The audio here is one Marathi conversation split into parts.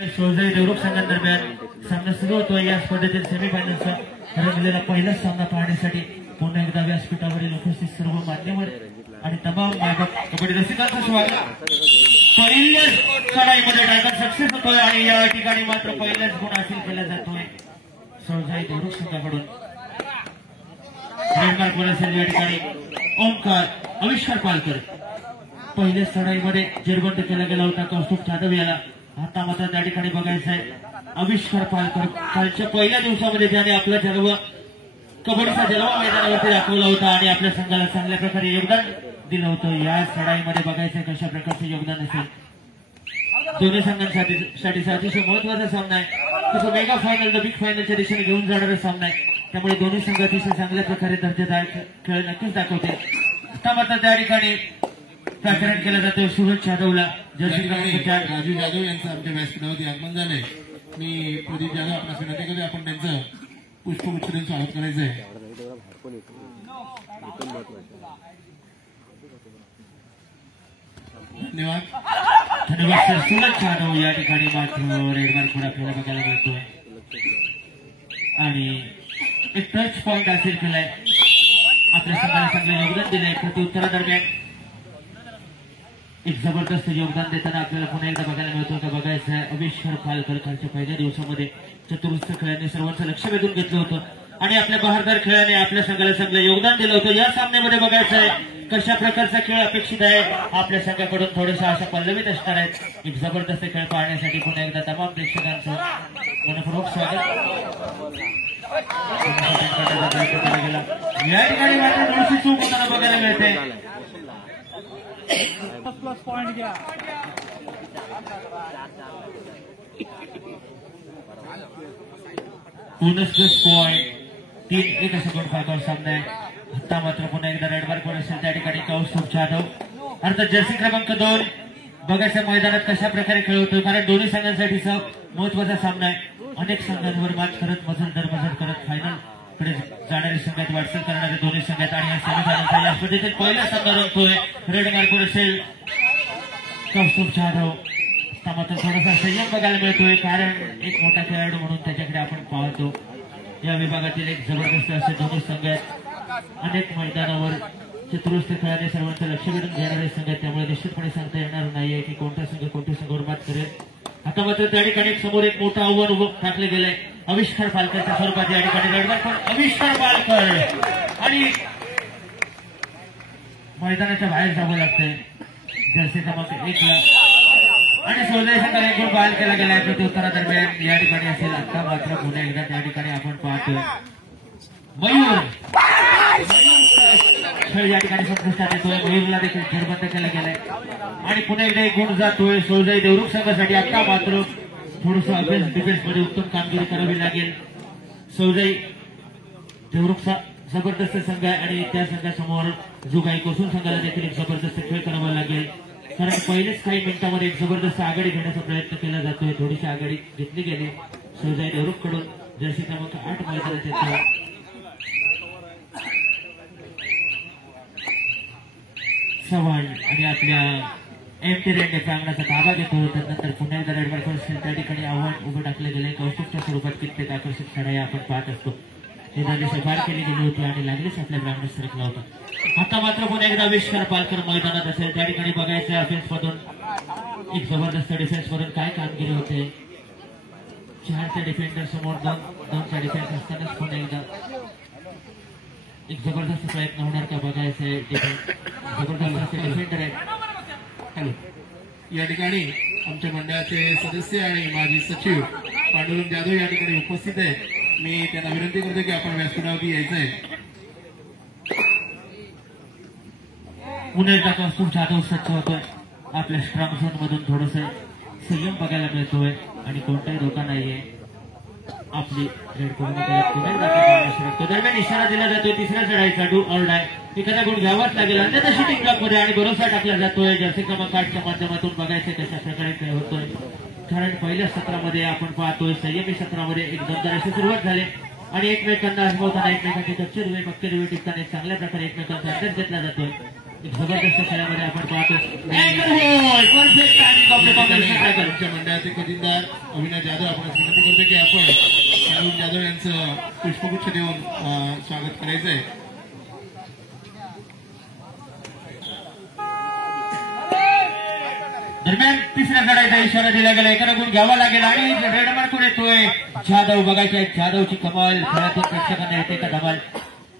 शिवजय देवरुख संघादरम्यान सामना सुरू होतोय। या स्पर्धेतील सेमीफायनलचा रंगलेला पहिला सामना पाहण्यासाठी पुन्हा एकदा व्यासपीठावरील उपस्थित सर्व मान्यवर आणि तमाम मायबाप कबड्डी रसिकांचं स्वागत। पहिल्याच चढाईमध्ये ड्रॅगन सक्सेस होतोय आणि या ठिकाणी मात्र पहिलाच गुण हासिल केला जातोय शिवजय देवरुख संघाकडून। ट्रेडमार्क वर असेल या ठिकाणी ओमकार आविष्कार पालकर पहिल्याच चढाईमध्ये जेरबंद केला गेला होता कौस्तुभ जाधव याला। आता मात्र त्या ठिकाणी बघायचं आहे आविष्कार पालकर कालच्या पहिल्या दिवसामध्ये त्याने आपला जलवा कबड्डीचा जलवा मैदानावरती दाखवला होता आणि आपल्या संघाला चांगल्या प्रकारे योगदान दिलं होतं। या चढाईमध्ये बघायचं कशा प्रकारचं योगदान असेल। दोन्ही संघांसाठी अतिशय महत्वाचा सामना आहे। तसं मेगा फायनल बिग फायनलच्या दिशेने घेऊन जाणारा सामना आहे, त्यामुळे दोन्ही संघ अतिशय चांगल्या प्रकारे दर्जेदार खेळ नक्कीच दाखवते। आता मात्र त्या ठिकाणी प्राचारण केलं जातं सूरज जाधवला। राजू जाधव यांचं आमच्या व्यासपीठावरती आगमन झालंय। मी प्रदीप जाधव आपल्यास विनंती करते आपण त्यांचं पुष्पगुच्छ देऊन स्वागत करायचंय। धन्यवाद धन्यवाद सर। सूरज जाधव या ठिकाणी मात्र रेडमार्क पुढे आपल्याला बघायला मिळतोय आणि एक टच पॉइंट हासिल केलाय। आपल्या संघाला चांगले योगदान दिलंय। प्रत्युत्तरादरम्यान एक जबरदस्त योगदान देताना आपल्याला पुन्हा एकदा बघायला मिळतो का बघायचं आहे आविष्कार पालकर कालच्या पहिल्या दिवसामध्ये चतुर्थ खेळाने सर्वांचं लक्ष वेधून घेतलं होतं आणि आपल्या बहारदार खेळाने आपल्या संघाला चांगलं योगदान दिलं होतं। या सामन्यामध्ये बघायचं आहे कशा प्रकारचा खेळ अपेक्षित आहे। आपल्या संघाकडून थोड्याशा आशा पल्लवीत असणार आहेत। एक जबरदस्त खेळ पाहण्यासाठी पुन्हा एकदा तमाम प्रेक्षकांचं मनपूर्वक स्वागत। या ठिकाणी मात्र थोडीशी चूक होताना बघायला मिळते। प्लस पॉइंट घ्या प्लस पॉइंट 3-1 असा गुण फायदा सामना आहे। आता मात्र पुन्हा एकदा रेडमार्क वर असेल त्या ठिकाणी कौस्तुभ जाधव अर्थात जर्सी क्रमांक 2 बघायच्या मैदानात कशा प्रकारे खेळ होतो, कारण दोन्ही संघांसाठीचा महत्वाचा सामना आहे। अनेक संघांवर मात करत मजल दरमजल करत फायनल कडे जाणारे संघात वाटचाल करणारे दोन्ही संघात आणि या सेमीफायनलचा या स्पर्धेतील पहिला सामना रंगतोय। रेडमार्क वर असेल कौस्तुभ जाधव। मात्र थोडासा संयम बघायला मिळतोय, कारण एक मोठा खेळाडू म्हणून त्याच्याकडे आपण पाहतो। या विभागातील एक जबरदस्त असे दोन्ही संघ आहेत। अनेक मैदानावर चतुर्थ खेळाने सर्वांचं लक्ष वेधून घेणारे संघ आहेत, त्यामुळे निश्चितपणे सांगता येणार नाहीये की कोणता संघ कोणत्या संघावर मात करेल। आता मात्र त्या ठिकाणी समोर एक मोठं आव्हान उभं टाकले गेलंय आविष्कार पालकरच्या स्वरूपात। या ठिकाणी रेडमार्क पण आविष्कार पालकर आणि मैदानाच्या बाहेर जावं लागतंय जर्सी क्रमांक 1 ला आणि शिवजय संघाला एक गुण बहाल केला गेलाय प्रत्युत्तरादरम्यान या ठिकाणी असेल। आता मात्र पुन्हा एकदा त्या ठिकाणी आपण पाहतोय मयूर खेळ या ठिकाणी संपुष्टात येतोय। मयूरला देखील जेरबंद केला गेलाय आणि पुन्हा एकदा एक गुण जातोय शिवजय देवरुख संघासाठी। आता मात्र थोडंसं अभ्यास डिफेन्स मध्ये उत्तम कामगिरी करावी लागेल। शिवजय देवरुखचा जबरदस्त संघ आहे आणि त्या संघासमोर जो काही कोसून संघाला देखील एक जबरदस्त खेळ करावा लागेल, कारण पहिलेच काही मिनिटांमध्ये एक जबरदस्त आघाडी घेण्याचा प्रयत्न केला जातोय। थोडीशी आघाडी घेतली गेली शिवजय देवरुख कडून। जर्सी क्रमांक 8 मैदानात येतो चव्हाण आणि आपल्या एमटी रेड्डी प्रांगणाचा ताबा घेतो। त्यानंतर पुन्हा एकदा रेडमार्क त्या ठिकाणी आव्हान उभं टाकले गेले कौस्तुभच्या स्वरूपात। कित्येक आकर्षक चढाई आपण पाहत असतो, निदान पार केली गेली होती आणि लागलीच आपल्या ग्राउंड सरकला होता। आता मात्र पुन्हा एकदा आविष्कार पालकर मैदानात असेल त्या ठिकाणी बघायचं ऑफेन्स मधून एक जबरदस्त डिफेन्स मधून काय कामगिरी होते। 4च्या डिफेंडर समोर 2चा डिफेन्स असतानाच पुन्हा एकदा एक जबरदस्त प्रयत्न होणार का बघायचं आहे। जबरदस्त असे डिफेंडर आहेत। हॅलो, या ठिकाणी आमच्या मंडळाचे सदस्य आणि माजी सचिव पांडुरंग जाधव या ठिकाणी उपस्थित आहेत। मी त्यांना विनंती करतो की आपण व्यासपीठावरती यायचंय। पुन्हा एकदा कौस्तुभ जाधव सज्ज होतोय। आपल्या स्ट्रॉंग झोन मधून थोडस संयम बघायला मिळतोय आणि कोणताही धोका नाहीये। आपली रेड पुन्हा दरम्यान इशारा दिला जातोय तिसऱ्या चढाईचा डू ऑर डाय। एखादा गुण घ्यावाच लागेल अन्यथा शूटिंग ब्लॉक मध्ये आणि भरोसा टाकला जातोय। जर्सी क्रमांक 8च्या माध्यमातून बघायचं कशा प्रकारे खेळ होतोय, कारण पहिल्या सत्रामध्ये आपण पाहतोय संयमी सत्रामध्ये एक दमदार अशी सुरुवात झाली आणि एकमेकांना अनुभवताना एकमेकांचे कच्चे दुवे पक्के दुवे टिकताना चांगल्या प्रकारे एकमेकांचा अभ्यास घेतला जातोय। एक जबरदस्त खेळामध्ये आपण पाहतो perfect timing of the combination. आमच्या मंडळाचे खजिनदार अविनाश जाधव आपण विनंती करतो की आपण पांडुरंग जाधव यांचं पुष्पगुच्छ देऊन स्वागत करायचंय. दरम्यान तिसऱ्या गडाचा इशारा दिला गेला. एखादा गुण घ्यावा लागेल आणि रेड मार्कवर येतोय जाधव. बघायचे जाधवची कमाल खेळातून प्रेक्षकांना येते का धमाल.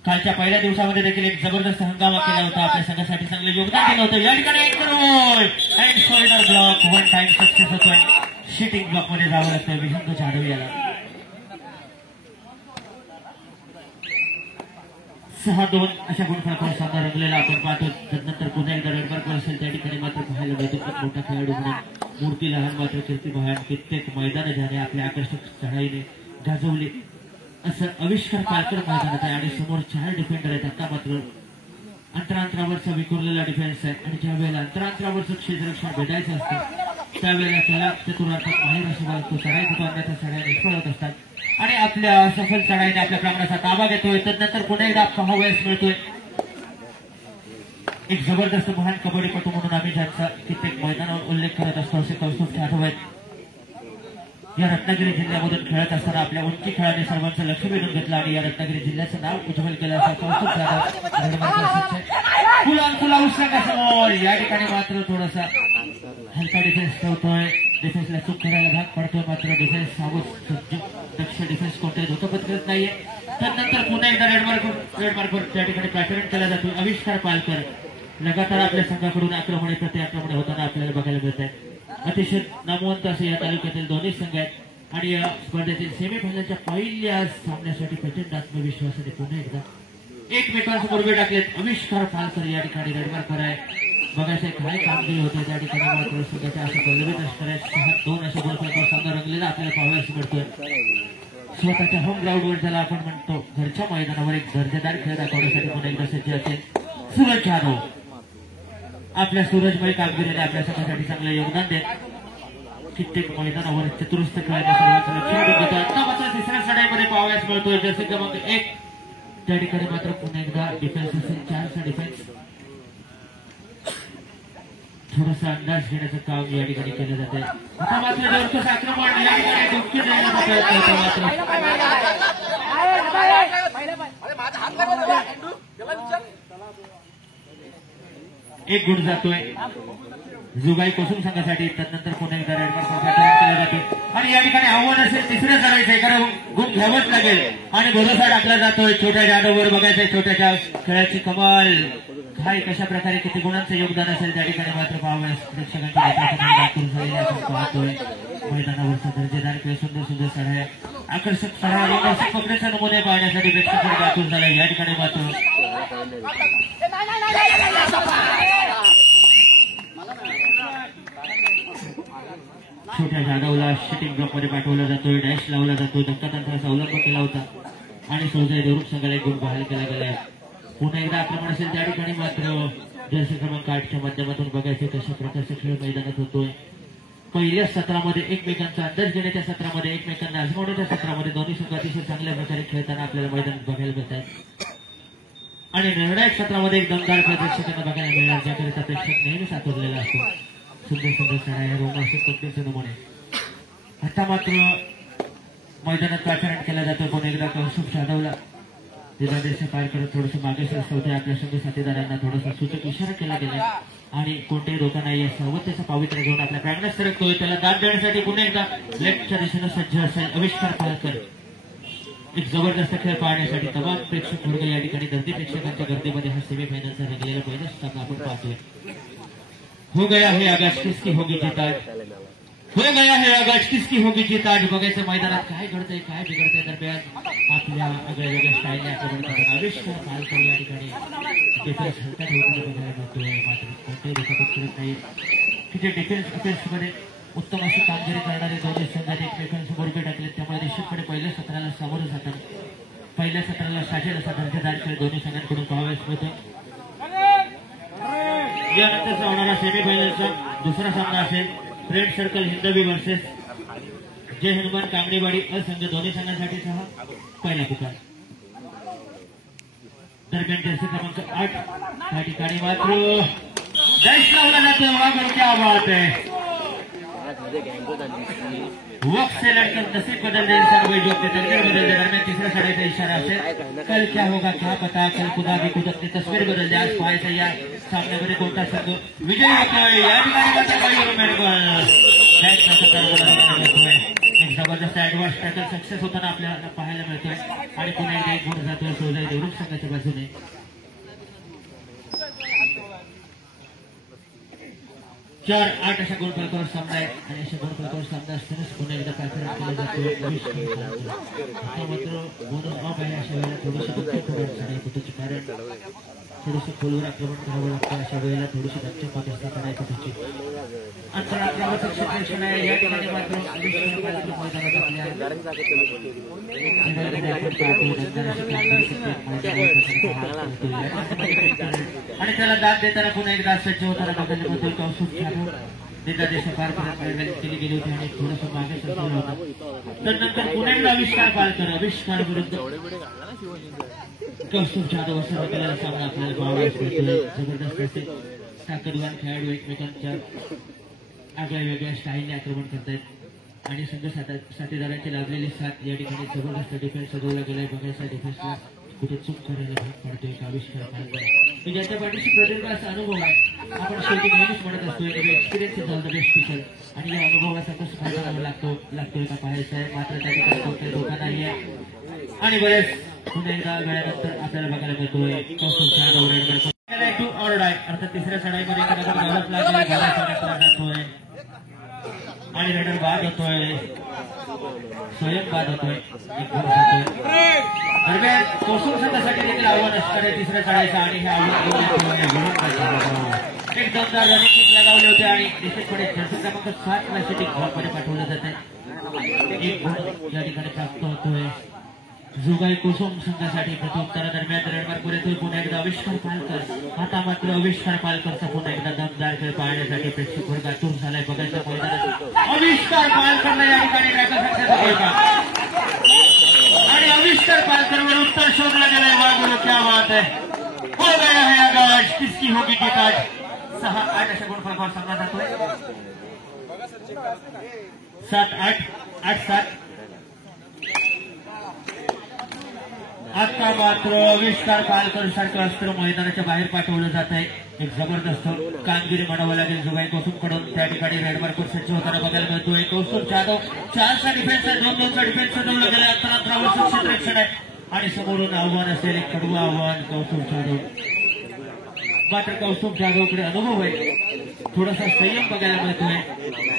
कालच्या पहिल्या दिवसामध्ये देखील एक जबरदस्त हंगामा केला होता. आपल्या संघासाठी चांगलं योगदान दिलं होतं. या ठिकाणी एक and shoulder block one time success होतोय. शिटिंग ब्लॉक मध्ये जावं लागतं विहंग जाधव याला. 6-2 अशा गुणफलकावर सामना रंगलेला आपण पाहतो. त्यानंतर पुन्हा एकदा रेड मार्क असेल त्या ठिकाणी मात्र पाहायला मिळतो खूप मोठा खेळाडू म्हणून मूर्ती लहान मात्र कीर्ती महान कित्येक मैदान ज्याने आपल्या आकर्षक चढाईने गाजवले असं आविष्कार पालकर मैदानात आहे. आणि समोर 4 डिफेंडर आहेत. आता मात्र अंतरांतरावरचा विखुरलेला डिफेन्स आहे आणि ज्या वेळेला अंतरांतरावरचं क्षेत्ररक्षण भेटायचं असतं त्यावेळेला त्याला चतुरार्थात बाहेर असं लागतो. चढाई कुटुंबाच्या चढाई निष्फळ होत असतात आणि आपल्या सफल चढाईने आपल्या प्रांगणाचा ताबा घेतोय. त्यानंतर पुन्हा एकदा पाहावयास मिळतोय एक जबरदस्त महान कबड्डीपटू म्हणून आम्ही ज्यांचा कित्येक मैदानावर उल्लेख करत असतो असे कौस्तुभ जाधव आहेत. या रत्नागिरी जिल्ह्यामधून खेळत असताना आपल्या उंची खेळाने सर्वांचं लक्ष वेधून घेतलं आणि या रत्नागिरी जिल्ह्याचं नाव उज्ज्वल केलं असं कौस्तुभ जाधव फुला समोर. या ठिकाणी मात्र थोडासा हलका डिफेन्स ठेवतोय. डिफेन्सला चूक करायला भाग पडतोय मात्र डिफेन्स सावध दक्ष डिफेन्स कोणत्याही धोका पत्करत नाहीये. त्यानंतर पुन्हा एकदा रेड मार्कवर त्या ठिकाणी पॅटर्न केला जातो. आविष्कार पालकर लगातार आपल्या संघाकडून आक्रमणे प्रति आक्रमणे होताना आपल्याला बघायला मिळत आहे. अतिशय नामवंत असे या तालुक्यातील दोन्ही संघ आहेत आणि या स्पर्धेतील सेमीफायनलच्या पहिल्या सामन्यासाठी प्रचंड आत्मविश्वासाने पुन्हा एकदा एकमेकांसमोर उभे टाकलेत. आविष्कार पालकर या ठिकाणी रेड मार्कवर आहे. बघायचं काय कामगिरी होते त्या ठिकाणी मात्र सध्याच्या असं पल्लवित असणाऱ्या 6-2 अशा गोलफलकावर सामना रंगलेला आपल्याला पाहायला मिळतोय. स्वतःच्या होम ग्राउंडवर ज्याला आपण म्हणतो घरच्या मैदानावर एक दर्जेदार खेळ दाखवण्यासाठी पुन्हा एकदा सज्ज असेल सूरज जाधव. आपल्या सूरजमय कामगिरीने आपल्या संघासाठी चांगलं योगदान देत कित्येक मैदानावर चतुरस्थ खेळण्यासाठी आता मात्र तिसऱ्या चढाईमध्ये पाहावयास मिळतोय जर्सी क्रमांक 1. त्या ठिकाणी मात्र पुन्हा एकदा डिफेन्स असेल 4चा डिफेन्स. थोडासा अंदाज घेण्याचं काम या ठिकाणी केलं जात आहे. आता मात्र जोरदार आक्रमण या ठिकाणी डुबकी देण्याचा प्रयत्न होता मात्र एक गुण जातोय जुगाई कोसुम संघासाठी. त्यानंतर पुन्हा एकदा रेड मार्क केला जातो आणि या ठिकाणी आव्हान असेल तिसऱ्या चढाईचं एखादा गुण घ्यावंच लागेल आणि भरोसा टाकला जातोय छोट्या जाधववर. बघायचंय छोट्याच्या खेळाची कमाल काय कशा प्रकारे किती गुणांचं योगदान असेल त्या ठिकाणी मात्र पाहावयास प्रेक्षकांची झालेली आपण पाहतोय. मैदानावरचा दर्जेदार खेळ सुंदर सुंदर चढाया आकर्षक चढाया पकड्याचे नमुने पाहण्यासाठी प्रेक्षकांनी व्याकुळ झाला. या ठिकाणी मात्र छोट्या जाधवला शूटिंग ब्लॉक मध्ये पाठवला जातोय. डॅश लावला जातो. धक्कातंत्राचा अवलंब केला होता आणि सौजय देवरूप संघाला एक गुण बाहेर केला गेलाय. पुन्हा एकदा आक्रमण असेल त्या ठिकाणी मात्र जर्सी क्रमांक 8च्या माध्यमातून बघायचे कशा प्रकारचा खेळ मैदानात होतोय. पहिल्या सत्रामध्ये एकमेकांचा अंदाज घेण्याच्या सत्रामध्ये एकमेकांना आजमावण्याच्या सत्रामध्ये दोन्ही संघ अतिशय चांगल्या प्रकारे खेळताना आपल्याला मैदानात बघायला मिळत आहेत आणि निर्णायक सत्रामध्ये एक दमदार प्रेक्षकांना बघायला मिळणार ज्याकरिता प्रेक्षक नेहमीच आतुरलेला असतो. सुंदर सुंदर चढाया रोमांचक पद्धतीचे नमुने. आता मात्र मैदानात आचरण केला जातो. पुन्हा एकदा कौस्तुभ जाधवला दिलादेश पार करत थोडंसं मागे सरसवते. आपल्या संघ साथीदारांना थोडासा सूचक इशारा केला गेला आणि कोणतेही धोका नाही या सावधतेचा पावित्र्य घेऊन आपल्या प्रांगणात सरकतोय. त्याला दाद देण्यासाठी पुन्हा एकदा लेफ्टच्या दिशेनं सज्ज असेल आविष्कार पालकर. एक जबरदस्त खेळ पाहण्यासाठी तमाम प्रेक्षक वर्ग या ठिकाणी गर्दी प्रेक्षकांच्या गर्दीमध्ये हा सेमीफायनलचा रंगलेला पहिला सामना आपण पाहतोय. हो गया है आगाज किसकी होगी जीत आज. हो गया है आगाज किसकी होगी जीत आज. बघायचं मैदानात काय घडतंय काय बिघडतंय दरम्यान आपल्या वेगळ्या वेगळ्या स्टाईलने आक्रमण आविष्कार पालकर या ठिकाणी डिफेन्स हलका ठेवताना बघायला मिळतोय. मात्र कोणत्याही दुखापत करत नाही की जे डिफेन्समध्ये उत्तम अशी कामगिरी करणारे दोन्ही संघाने एकमेकांसमोर उभे टाकले. त्यामुळे निश्चितपणे पहिल्या सत्राला सामोरं जातात. पहिल्या सत्राला साजेल असा दर्जेदार खेळ दोन्ही संघांकडून पाहावयास मिळतो. यानंतरचा होणारा सेमीफायनलचा दुसरा सामना असेल फ्रेंड सर्कल हिंदवी वर्सेस जय हनुमान कांगणेवाडी असंघ. दोन्ही संघांसाठी सहा पहिला पुकार. दरम्यान जर्सी क्रमांक 8 त्या ठिकाणी मात्र डॅश लावला जातो वागून क्या बात है वक्त से लड़कर नसीब बदल दे इंसान वही जो अपने तकदीर बदल दे दरम्यान तीसरा साढ़े का इशारा से कल क्या होगा क्या पता कल खुदा भी खुद अपनी तस्वीर बदल दे आज पाहायचं या सामन्यामध्ये कोणता संघ विजयी होतोय या ठिकाणी मात्र काही मेडिकल एक जबरदस्त ऍडव्हान्स टॅकल सक्सेस होताना आपल्याला पाहायला मिळतोय आणि पुन्हा एकदा एक गुण जातोय सोजय देवरुख संघाच्या बाजूने 4-8 अशा गुण फलकावर सामना आहे आणि अशा गुण फलकावर सामना असतानाच पुन्हा एकदा पॅटर्न केला जातो आता मात्र बोनस ऑफ आहे अशा वेळेला थोडीशी दुःखी कुठेची कारण थोडंसं खोलवर आक्रमण करावं लागतं अशा वेळेला थोडीशी दक्षता असते नाही कुठेची अंतराक्रमाचं क्षेत्ररक्षण आहे या ठिकाणी मात्र आणि त्याला दाद देताना पुन्हा एकदा सज्ज होताना बदलमध्ये कौस्तुभ जाधव देशा पार केली गेली होती आणि थोडंसं मागे सरकलं होतं तर नंतर पुन्हा एकदा आविष्कार विरुद्ध कौस्तुभ जाधव असं केलेला सामना आपल्याला पाहावा जबरदस्त असे ताकदवान खेळाडू एकमेकांच्या आगळ्या वेगळ्या स्टाईलने आक्रमण करतायत आणि संघ साथीदारांची लागलेली साथ या ठिकाणी जबरदस्त डिफेन्स सजवला गेलाय बघायचा डिफेन्सला कुठे चूक करायला भाग पडतोय एक आविष्कार ज्याच्या पाठीशी प्रदीर्घ असा अनुभव आहे आपण शेवटी नेहमीच म्हणत असतो experience is all the best teacher आणि या अनुभवाचा कसं फायदा करावा लागतोय का पाहायचं आहे मात्र त्या ठिकाणी कोणत्याही धोका नाही आहे आणि बरेच पुन्हा एकदा वेळानंतर आपल्याला बघायला मिळतोय कौस्तुभ जाधव टू ऑर्ड आहे अर्थात तिसऱ्या चढाईमध्ये जातोय आणि रनर बाद होतोय स्वयं बाद होतोय एक गुण जातोय दरम्यान कौस्तुभ संघासाठी देखील आव्हान असणार आहे तिसऱ्या चढाईचं आणि हे आव्हान एक दमदार रनिंग किक लगावले होते आणि निश्चितपणे जर्सी क्रमांक 7 ला सिटिंग मध्ये पाठवलं जाते एक गुण या ठिकाणी प्राप्त होतोय जुगाई कुसुम संघासाठी प्रत्युत्तरादरम्यान रेडमार्कवर येतोय पुन्हा एकदा आविष्कार पालकर आता मात्र आविष्कार पालकरचा पुन्हा एकदा दमदार खेळ पाहण्यासाठी प्रेक्षक वर्ग आतुर झालाय बघायचं मैदानात आविष्कार पालकरला या ठिकाणी आणि आविष्कार पालकरवर उत्तर शोधला गेलाय वागुरू क्या बात है हो गया है आगाज किसकी होगी टिकट 6-8 अशा गुण फलकावर सामना जातोय 7-8 8-7 आता मात्र आविष्कार पालकर सारखं अस्त्र मैदानाच्या बाहेर पाठवलं जात आहे एक जबरदस्त कामगिरी म्हणावं लागेल जुगाई कौस्तुभ कडून त्या ठिकाणी रेडमार्कवर सज्ज होताना बघायला मिळतोय कौस्तुभ जाधव 4चा डिफेन्स आहे 2-2चा डिफेन्स सजवलं गेलं अंतरावरचं क्षेत्ररक्षण आहे आणि समोरून आव्हान असेल एक कडवं आव्हान कौस्तुभ जाधव मात्र कौस्तुभ जाधवकडे अनुभव आहे थोडासा संयम बघायला मिळतोय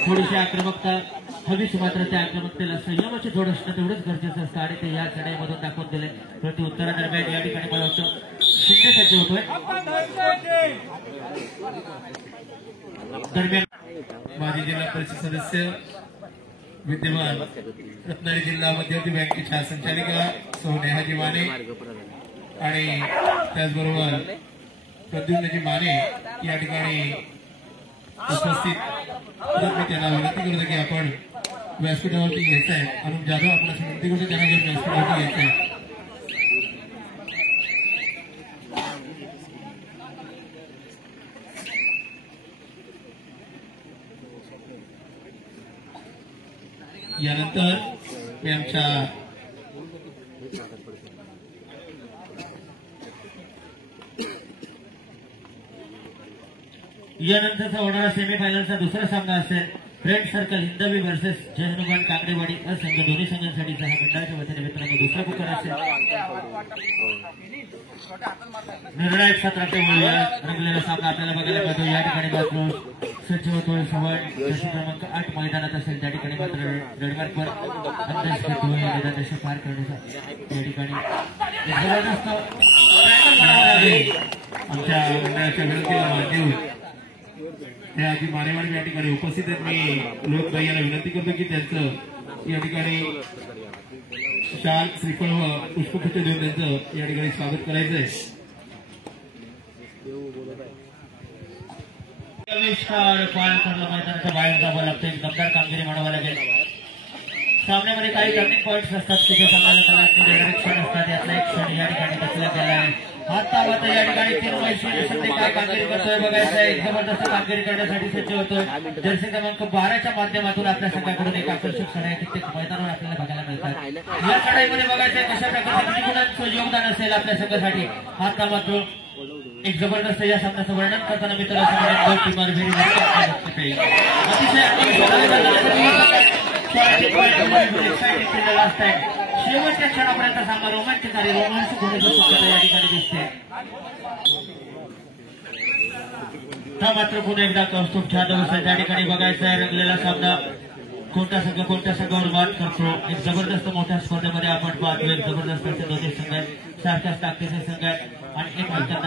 थोडीशी आक्रमकता हवीच मात्र त्या आक्रमकतेला संयमाची जोड असणं तेवढंच गरजेचं असतं आणि ते या चढाईमधून दाखवून दिले प्रत्युत्तरादरम्यान या ठिकाणी मला वाटतं शिंदे सज्ज होतोय दरम्यान माजी जिल्हा परिषद सदस्य विद्यमान रत्नागिरी जिल्हा मध्यवर्ती बँकेच्या संचालिका सौ नेहाजी माने आणि त्याचबरोबर प्रद्युम्नजी माने या ठिकाणी उपस्थित मी त्यांना विनंती करतो की आपण व्यासपीठावरती घ्यायचं आहे अनुप जाधव आपल्याला विनंती करतो त्यांना घेऊन व्यासपीठावरती घ्यायचं आहे यानंतर मी आमच्या यानंतरचा होणारा सेमीफायनलचा दुसरा सामना असेल फ्रेंड सर्कल हिंदवी वर्सेस जय हनुमान काकडेवाडी असंघ दोन्ही संघांसाठीचा हा मंडळाच्या वतीने मित्रांनो दुसरा पुकार असेल निर्णायक सत्राचे रंगलेला सामना आपल्याला बघायला मिळतो या ठिकाणी मात्र सज्ज होतोय सवय जशी क्रमांक 8 मैदानात असेल त्या ठिकाणी मात्र रेडमार्कवर अंदाज घेतोय मैदानाशी पार करण्याचा या ठिकाणी जबरदस्त आमच्या मंडळाच्या विनंतीला देऊ हे आजी मानेवाडी या ठिकाणी उपस्थित आहेत मी लोकबाई यांना विनंती करतो की त्यांचं या ठिकाणी शाल श्रीफळ व पुष्पगुच्छ देऊन त्यांचं या ठिकाणी स्वागत करायचंय आविष्कार पालकरला मैदानाच्या बाहेर जावं लागतं एक दमदार कामगिरी म्हणावं लागेल सामन्यामध्ये काही टर्निंग पॉईंट्स असतात तिथे संघाला क्षण असतात यातला एक क्षण या ठिकाणी बसला गेला आहे आता मात्र या ठिकाणी 3 मैशी सध्या काय कामगिरी करतोय बघायचं आहे. जबरदस्त कामगिरी करण्यासाठी सज्ज होतोय. जर्सी क्रमांक 12च्या माध्यमातून आपल्या संघाकडून एक आकर्षक लढाई कित्येक मैदानावर आपल्याला बघायला मिळतात. या लढाईमध्ये बघायचंय कशा प्रकारचे किती गुणांचं योगदान असेल आपल्या संघासाठी. आता मात्र एक जबरदस्त या सामन्याचं वर्णन करताना मित्रांनो शेवटच्या क्षणापर्यंत सामना रोमांचक आणि रोमांचक होण्याची शक्यता या ठिकाणी दिसते. हा मात्र पुन्हा एकदा कौस्तुभ जाधव त्या ठिकाणी बघायचा आहे. रंगलेला सामना कोणता संघ कोणत्या संघावर मात करतो. एक जबरदस्त मोठ्या स्पर्धेमध्ये आपण पाहतो. एक जबरदस्त असे दोन्ही संघ आहेत, सारख्याच ताकदीचे संघ आहेत आणि एक मैदान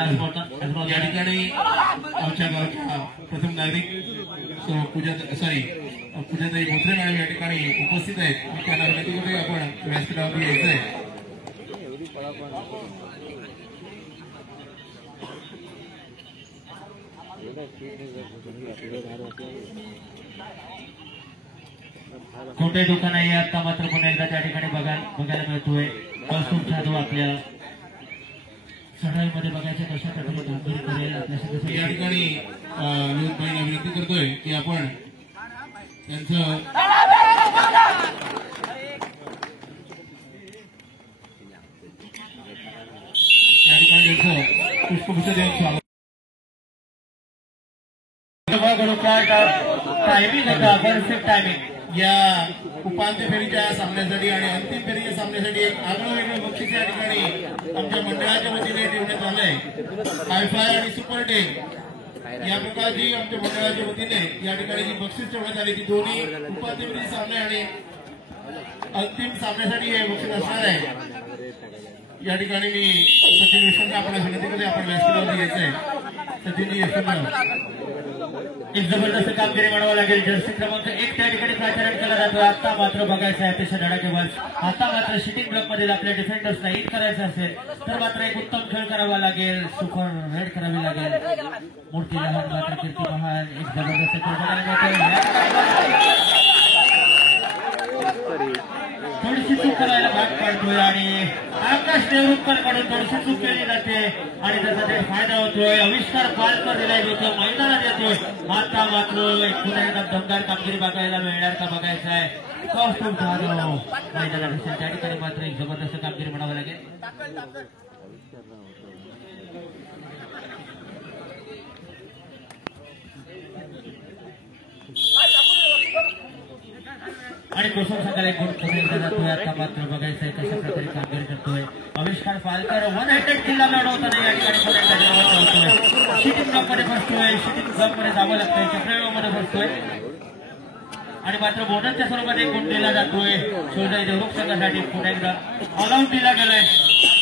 या ठिकाणी आमच्या गावच्या प्रथम नागरिक पूजाताई भोसले मॅडम या ठिकाणी उपस्थित आहेत. मी त्यांना विनंती करतो आपण व्यासपीठावरती यायचं आहे. कोणते दुकान आहे आता मात्र पुन्हा एकदा त्या ठिकाणी बघायला मिळतोय. कौस्तुभ जाधव आपल्या चढाईमध्ये बघायचं कशा प्रकारे कामगिरी करेल आपल्या या ठिकाणी विनोदभाईंना विनंती करतोय की आपण त्यांचं या ठिकाणी त्यांचं पुष्पगुच्छ देऊन स्वागत. टायमिंग होता परफेक्ट टायमिंग. या उपांत्य फेरीच्या सामन्यासाठी आणि अंतिम फेरीच्या सामन्यासाठी एक आगळं वेगळं बक्षीस या ठिकाणी आमच्या मंडळाच्या वतीने ठेवण्यात आलंय. हायफाय आणि सुपर टेक या प्रकारची आमच्या मंडळाच्या वतीने या ठिकाणी जी बक्षीस ठेवण्यात आली ती दोन्ही उपांत्य फेरी सामने आणि अंतिम सामन्यासाठी हे बक्षीस असणार आहे. या ठिकाणी मी सचिन यशवंत आपल्याला विनंती करते आपण व्यासपीठावरती यायचं आहे. सचिनजी यशवंत एक जबरदस्त कामगिरी म्हणावं लागेल. जर्सी क्रमांक 1 त्या ठिकाणी प्राचारण केला जातो. आता मात्र बघायचं आहे अतिशय धडाकेबाज. आता मात्र शिटिंग ब्लॉक मध्ये आपल्या डिफेंडर्सला हिट करायचं असेल तर मात्र एक उत्तम खेळ करावा लागेल. सुपर रेड करावी लागेल. मूर्ती लहान मात्र कीर्ती महान एक जबरदस्त खेळ बघायला मिळतो. थोडीशी चूक करायला भाग पडतोय आणि आकाश देवरुखकर कडून थोडीशी चूक केली जाते आणि त्याचा ते फायदा होतोय. आविष्कार पालकर दिलाय देतो मैदानात येतोय. आता मात्र पुन्हा एकदा दमदार कामगिरी बघायला मिळणार का बघायचं आहे. कौस्तुभ जाधव मैदानात असेल त्या ठिकाणी मात्र एक जबरदस्त कामगिरी म्हणावं लागेल. आणि कोसम संघाला एक गुण पुढे जातोय. आता मात्र बघायचंय कशा प्रकारे कामगिरी करतोय. आविष्कार पालकर 100 किल्ला लढवताना या ठिकाणी शिटिंग ब्लॉक मध्ये फसतोय. शिटिंग ब्लॉक मध्ये जावं लागतंय. चक्रव्यूहामध्ये फसतोय आणि मात्र बोनसच्या स्वरूपात एक गुण दिला जातोय. शिवजाई देवरुख संघासाठी पुन्हा एकदा ऑलआउट दिला गेलाय.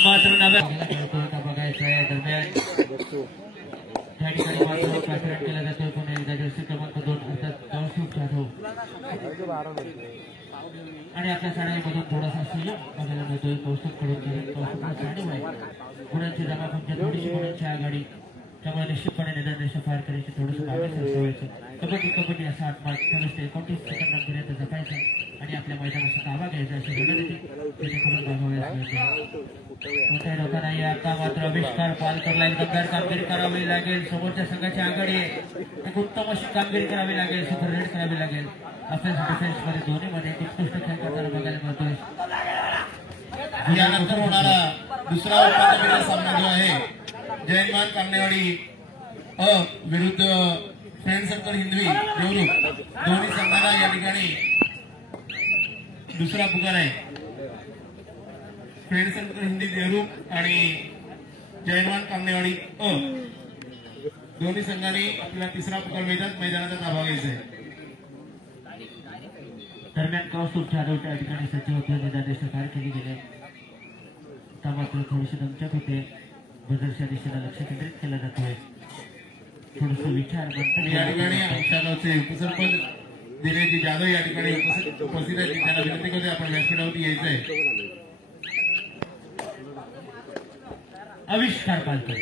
मात्र नव्या बघायचंय दरम्यान त्या ठिकाणी मात्र प्राचारण केलं जातोय. पुन्हा एकदा जर्सी क्रमांक 2 अर्थात कौस्तुभ जाधव आणि आपल्या साड्यामधून थोडासा संयम बघायला मिळतोय. कौस्तुभ कडून कौस्तुभ जाणीव आहे. गुणांची जमाखंड थोडीशी गुणांची आघाडी त्यामुळे निश्चितपणे निदान रेषा फायर करायची थोडंसं मागे सरसवायचं. कबड्डी असा 29 सेकंदांपर्यंत जपायचं आणि आपल्या मैदानाचा ताबा घ्यायचा अशी रणनीती त्याच्याकडून बघावयास मिळते. कोणत्याही लोकांना या आता मात्र आविष्कार पालकरला एक दमदार कामगिरी करावी लागेल. समोरच्या संघाची आघाडी आहे. एक उत्तम अशी कामगिरी करावी लागेल. सुपर रेड करावी लागेल. ऑफेन्स डिफेन्स मध्ये दोन्ही मध्ये उत्कृष्ट खेळ करताना बघायला मिळतोय. यानंतर होणारा दुसरा उपांत्य फेरीचा सामना जो आहे जयमान कामनेवाडी विरुद्ध फ्रेंड सर्कल हिंदवी देवरुख दोन्ही संघाला या ठिकाणी दुसरा पुकार आहे. फ्रेंड सर्कल हिंदी देवरुख आणि जयमान कामनेवाडी दोन्ही संघांनी आपला तिसरा पुकार मैदानाचा ताबा घ्यायचा आहे. दरम्यान कौस्तुभ जाधव त्या ठिकाणी सचिव होते. निदान कार्य केली गेले त्या मात्र थोडीशी दमछाक होते. बदलच्या दिशेला लक्ष केंद्रित केलं जातोय. थोडस विचार या ठिकाणी आमच्या गावचे उपसरपंच दिनेशजी जाधव या ठिकाणी उपस्थित आहेत. त्यांना विनंती करते आपण व्यासपीठावरती यायचं आहे. Avishkar Palkar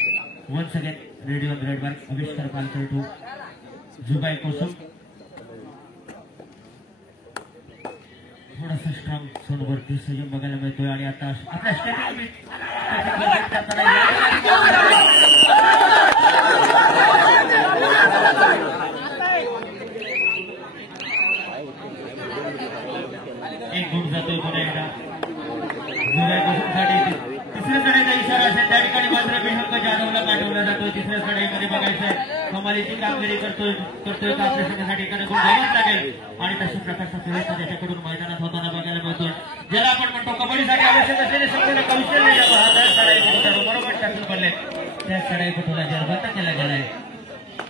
once again radio red mark. Avishkar Palkar to जुबाई कोसम थोडासा स्ट्रॉंग सोनवरती संयम बघायला मिळतोय आणि आता आपल्या स्टेटिंग एक गुण जातोय पुन्हा एकदा तिसऱ्या सड्याचा इशारा असेल त्या ठिकाणी मात्र विहंग जाधवला पाठवला जातो. तिसऱ्या सड्यामध्ये बघायचंय कमालीची कामगिरी करतोय का आपल्या संघासाठी एखादा गुण घ्यावाच लागेल आणि तशा प्रकारचा प्रयत्न त्याच्याकडून मैदानात होताना बघायला मिळतोय. ज्याला आपण म्हणतो कबड्डीसाठी आवश्यक असलेले संपूर्ण कौशल्य बरोबर टाकून पडले त्या सडाई कुठला जरबंद केला गेलाय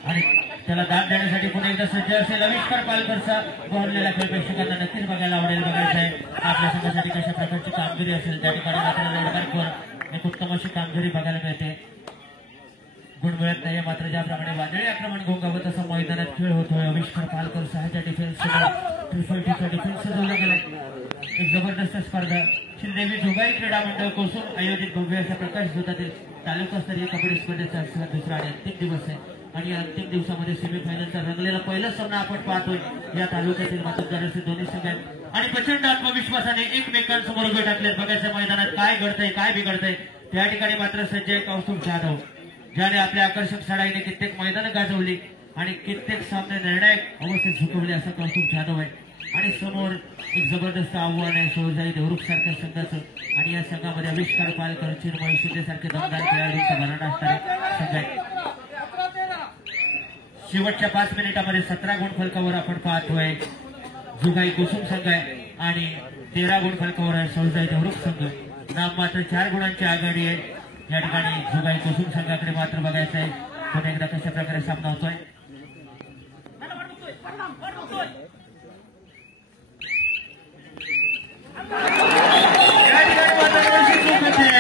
आणि त्याला दाद देण्यासाठी पुन्हा एकदा सज्ज असेल आविष्कार पालकरचा बहरलेला खेळ प्रेक्षकांना नक्कीच बघायला आवडेल. बघायचं आहे आपल्या संघासाठी कशा प्रकारची कामगिरी असेल त्या ठिकाणी मात्र रेडमार्कवर एक उत्तम अशी कामगिरी बघायला मिळते. गुण मिळत नाही मात्र ज्याप्रमाणे वादळी आक्रमण घोंगावत असं मैदानात खेळ होतोय. आविष्कार पालकर सहाच्या डिफेन्स ट्रिफल्टीचा डिफेन्स सजवला गेलाय. एक जबरदस्त स्पर्धा श्रीदेवी जोगाई क्रीडा मंडळ कोसून आयोजित भव्य अशा प्रकाश झोतातील तालुकास्तरीय कबड्डी स्पर्धेचा दुसरा आणि अंतिम दिवस आहे आणि या अंतिम दिवसामध्ये सेमीफायनलचा रंगलेला पहिला सामना आपण पाहतोय. या तालुक्यातील मतदार असे दोन्ही संघ आहेत आणि प्रचंड आत्मविश्वासाने एकमेकांसमोर उभे टाकलेत. बघायचं मैदानात काय घडतंय काय बिघडतंय. त्या ठिकाणी मात्र सज्ज आहे कौस्तुभ जाधव ज्याने आपल्या आकर्षक सडाईने कित्येक मैदानं गाजवली आणि कित्येक सामने निर्णायक अवस्थेत झुकवले असं कौस्तुभ जाधव आहे. आणि समोर एक जबरदस्त आव्हान आहे शिवजाई देवरुख सारख्या संघाचं आणि या संघामध्ये आविष्कार पालकर चिन्मय शिंदे सारखे दमदार खेळाडूंचा भरणा असणारे संघ आहे. शेवटच्या 5 मिनिटांमध्ये 17 गुण फलकावर आपण पाहतोय जुगाई कुसुम संघ आहे आणि 13 गुण फलकावर आहे शिवजाई देवरुख संघ. नाम मात्र 4 गुणांची आघाडी आहे. या ठिकाणी जुगाई कुसुम संघाकडे मात्र बघायचं आहे पुन्हा एकदा कशा प्रकारे सामना होतोय.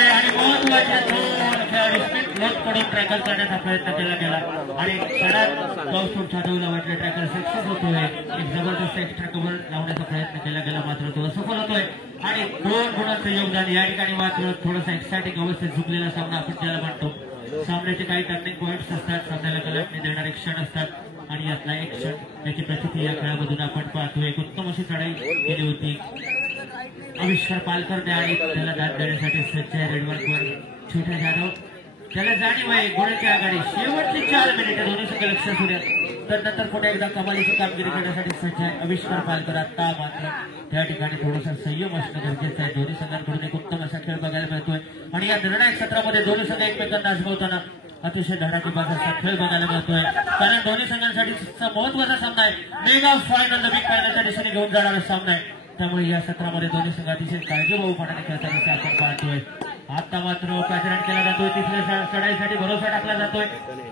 आणि महत्वाच्या दोन खेळाडू स्पिन पडून ट्रॅकल करण्याचा प्रयत्न केला गेला आणि क्षणात कौस्तुभ जाधवला वाटलं ट्रॅकल सक्सेस होतोय. एक जबरदस्त एक्स्ट्रा कव्हर लावण्याचा प्रयत्न केला गेला मात्र तो असफल होतोय आणि 2 गुणांचं योगदान. या ठिकाणी मात्र थोडासा एक्साइटिंग अवस्थेत झुकलेला सामना आपण त्याला म्हणतो. सामन्याचे काही टर्निंग पॉइंट्स असतात सामन्याला कलाटणी देणारे क्षण असतात आणि यातला एक क्षण त्याची प्रचिती या खेळामधून आपण पाहतो. एक उत्तम अशी चढाई केली होती आविष्कार पालकरने आणि त्याला दाद देण्यासाठी सज्ज आहे रेडमार्कवर छोट्या जाधव. त्याला जाणीव आहे गुणांची आघाडी. शेवटची 4 मिनिटे दोन्ही संघ लक्ष सूर्य तर नंतर पुन्हा एकदा कमालीची कामगिरी करण्यासाठी सज्ज आहे आविष्कार पालकर. आता मात्र त्या ठिकाणी थोडासा संयम असणं गरजेचं आहे. दोन्ही संघांकडून एक उत्तम असा खेळ बघायला मिळतोय आणि या निर्णायक सत्रामध्ये दोन्ही संघ एकमेकांना आजमावताना अतिशय धडाकेबाज असा खेळ बघायला मिळतोय कारण दोन्ही संघांसाठी महत्वाचा सामना आहे. मेगा फायनल बिग फायनलच्या दिशेने घेऊन जाणारा सामना आहे. त्यामुळे या सत्रामध्ये दोन्ही संघ अतिशय काळजीभाऊपणाने खेळताना आपण पाहतोय. आता मात्र पॅचरॅन केला जातोय. तिसऱ्या चढाईसाठी भरोसा टाकला जातोय.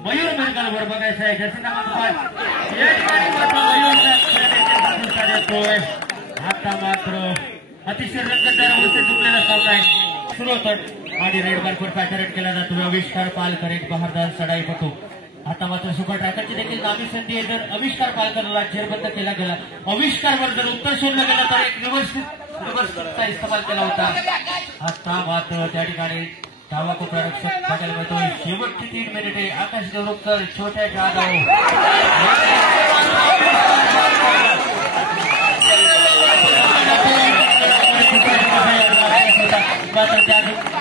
मयूर मेरकलवर बघायचं आहे जर्सी क्रमांक 5 या ठिकाणी मात्र मयूर देतोय. आता मात्र अतिशय रंगतदार अवस्थेत झुकलेला सामना आहे सुरू होतोय आणि रेड मार्कवर पॅचरॅन केला जातो. आविष्कार पालकर एक बहारदार चढाई पटू. आता मात्र सुपर ट्रॅकरची देखील नामी संधी आहे. जर आविष्कार पालकरला जेरबंद केला गेला आविष्कारवर जर उत्तर शोधलं गेलं तर एक रिव्हर्सचा इस्तेमाल केला होता. आता मात्र त्या ठिकाणी धावा कोपरा रक्षक बघायला मिळतो. शेवटची 3 मिनिटे आकाश देवरुखकर छोट्या जाधव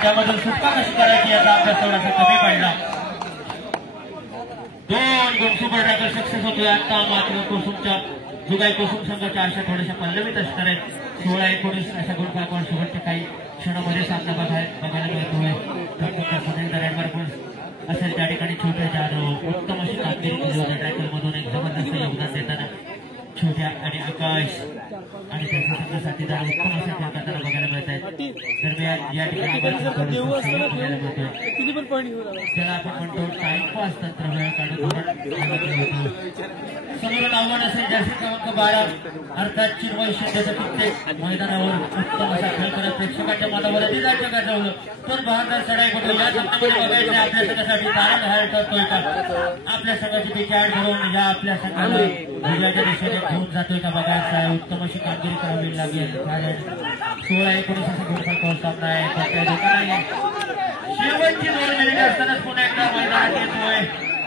त्यामधून सुटका कशी करायची याचा अभ्यास थोडासा कमी पडला. 2 गुण सुपर ट्रॅकर सक्सेस होतोय. आता मात्र कोसुमच्या जुगाई कोसुम संघाच्या अशा थोड्याशा पल्लवीत असणार आहेत. 16-19 अशा गुण फलकावर शेवटच्या काही क्षणामध्ये सामना बघायला मिळतोय. तर रेडमार्क असेल त्या ठिकाणी छोट्या जाधव उत्तम अशी कामगिरी केली होती. ट्रॅकल मधून एक जबरदस्त योगदान देताना छोट्या आणि आकाश आणि त्यांच्या साथीदार उत्तम अशा खेळ करताना बघायला मिळत आहेत. दरम्यान या ठिकाणी बघायला मिळतोय त्याला आपण म्हणतो टाइमपास तंत्र वेळ काढून समोरून आव्हान असेल जर्सी क्रमांक 12 अर्थात चिन्मय शिंदेचं कित्येक मैदानावर उत्तम असा खेळ करत प्रेक्षकांच्या मनावर अधिकाचं गाजवलं तर बहादर चढाई पटू या सामन्यामध्ये बघायचं आपल्या संघासाठी तारण हार करतोय का आपल्या संघाची पिछाड करून या आपल्या संघाला विजयाच्या दिशेने घेऊन जातोय का बघायचं आहे. उत्तम अशी कामगिरी करावी लागेल कारण 16-19 असा गुणफलकावर सामना आहे. शेवटची 2 मिनिटे असतानाच पुन्हा एकदा मैदानात येतोय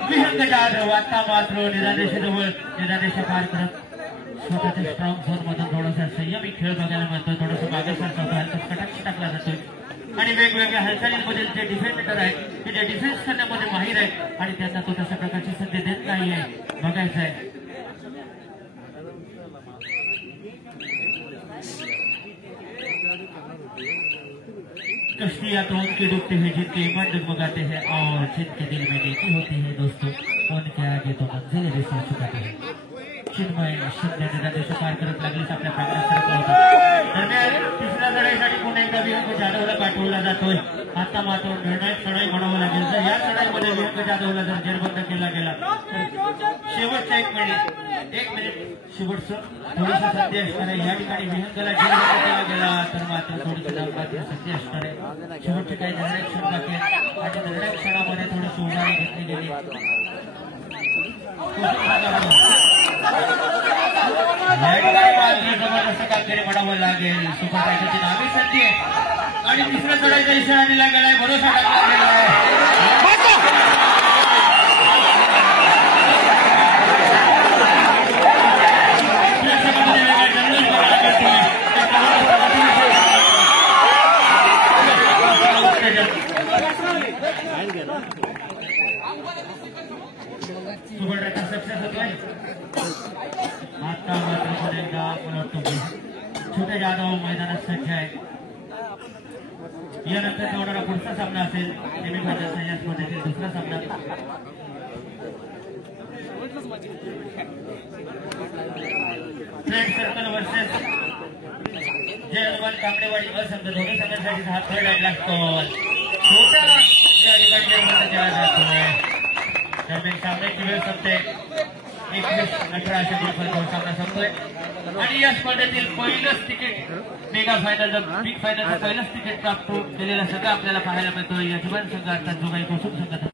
विहंग जाधव. आता मात्र निरादेशाजवळ निरादेशा पार करत स्वतःच्या स्ट्रॉंग झोन मधून थोडासा संयमी खेळ बघायला मिळतो. थोडासा मागे सरसा होतो, हलका कटाक्ष टाकला जातोय आणि वेगवेगळ्या हालचालींमध्ये जे डिफेंडर आहेत की जे डिफेन्स करण्यामध्ये माहीर आहेत आणि त्यांना तो तशा प्रकारची संधी देत नाहीये. बघायचं आहे कश्ती या तो उनकी डूबती है जिनके ईमान डगमगाते हैं और जिनके दिल में नेकी होती है दोस्तों उनके आगे तो मंजिलें भी सर चुकाते हैं. चिन्मय शिंदे निर्देश पार करत लागलीच आपल्या प्रांगणात सरकला होता. दरम्यान तिसऱ्या लढाईसाठी पुन्हा एकदा विहंग जाधवला पाठवला जातोय. आता मात्र निर्णायक लढाई म्हणावं लागेल. जर या लढाईमध्ये विहंग जाधवला जर जेरबंद केला गेला तर शेवटचा एक मिनिट शेवटचं थोडीशी संधी असणार आहे. या ठिकाणी विहंगला जेरबंद केला गेला तर मात्र थोडीशी नाममात्र संधी असणार आहे. शेवटचे काही निर्णायक क्षण बाकी आहेत आणि निर्णायक क्षणामध्ये थोडीशी उभारी घेतली गेली. जबरदस्त कामगिरी म्हणावं लागेल. सुपर टायटलची नावी संधी आहे आणि तिसऱ्या चढाईचा इशारा दिला गेलाय. भरोसा टाकला गेला आहे. सुपर टायटल सक्सेस होतोय. आता मात्र पुन्हा एकदा मला वाटतं छोटे जाधव मैदानात सज्ज आहे. यानंतर होणारा पुढचा सामना असेल सेमीफायनलचा या स्पर्धेतील दुसरा सामना. फ्रेंड सर्कल वर्सेस जय हनुमान काकडेवाडी असंघ दोन्ही संघांसाठी हा थर्ड अँड लास्ट कॉल. छोटा या ठिकाणी निर्बंध केला जातोय. दरम्यान सामन्याची वेळ संपते. 21-18 अशा गुणफलकावर सामना संपतोय आणि या स्पर्धेतील पहिलंच तिकीट मेगा फायनल बिग फायनलचं पहिलंच तिकीट प्राप्त केलेला सगळं आपल्याला पाहायला मिळतोय. यजमान संघ अर्थात जोगाई कोसुम संघ.